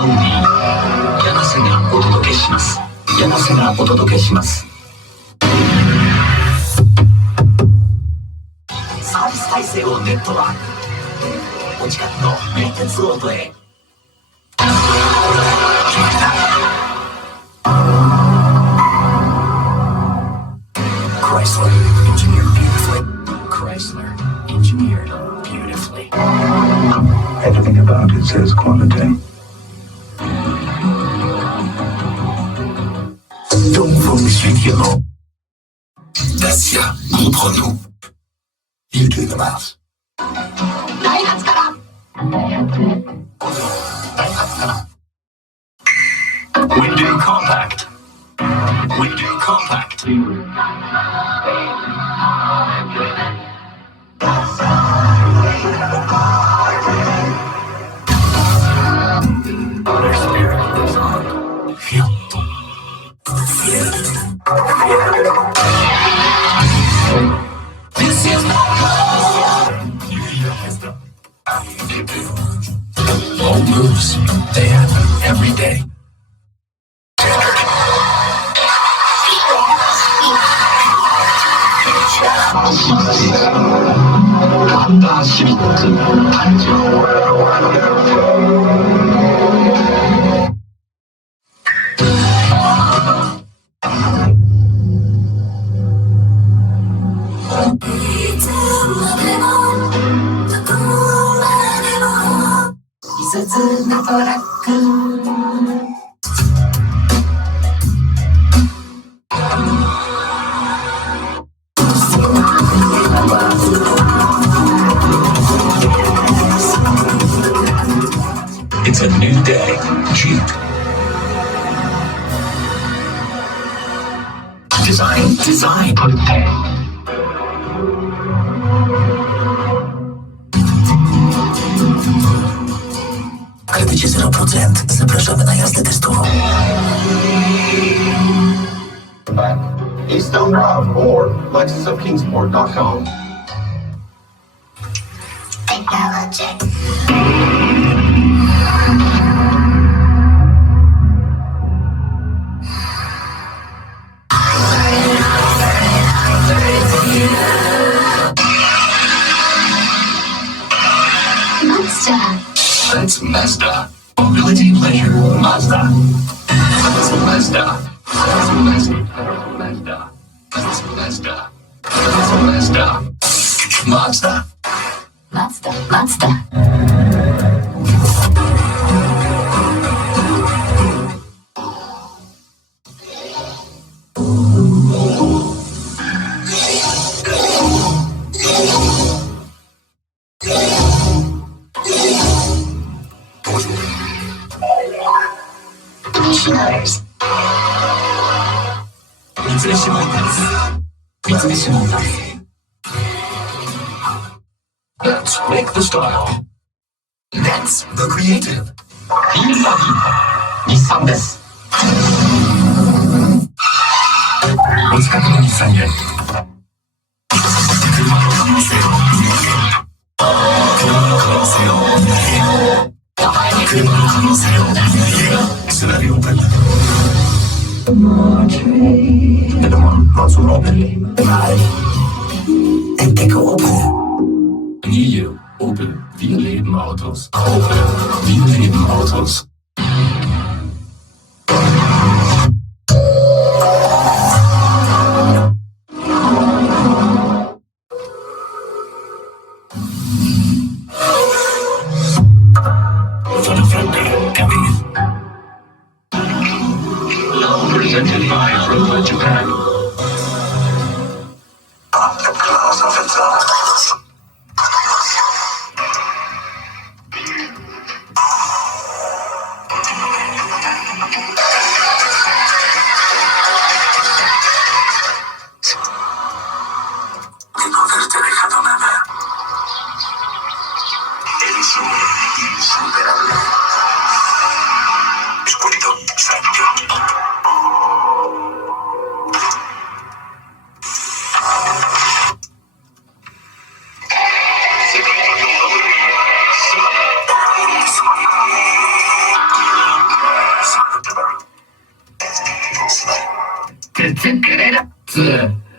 青に柳瀬がお届けします。柳瀬がお届けします。サービス体制をネットワーク。お近くの名鉄オートへ。Chrysler engineered beautifully. Chrysler engineered beautifully. Everything about it says quality. Donc vous me suivirons. Dacia, montre-nous. You do the math. Window compact. Window compact. Their spirit lives on. This is my house. All moves, they happen every day. Honda Civic 誕生。一つのトラック。It's a new day, Jeep. Design, put it there. Kredycie 0%. Zapraszamy na jazdę testową. Eastone Drive or LexusofKingsport.com. Technology. That's Mazda. Mobility pleasure, Mazda. That's Mazda. That's Mazda. Mazda. That's Mazda. That's Mazda. Mazda. Mazda. Missionaries. Mitsubishi Motors. Let's make the style. That's the creative. Nissan です。お近くの日産へ。車の可能性をScenario open. Mazur open. Entdecke Opel. Familie, Opel. Wir leben Autos. Opel. Wir leben Autos. Presented by Roblox Japan. Class of its own. つ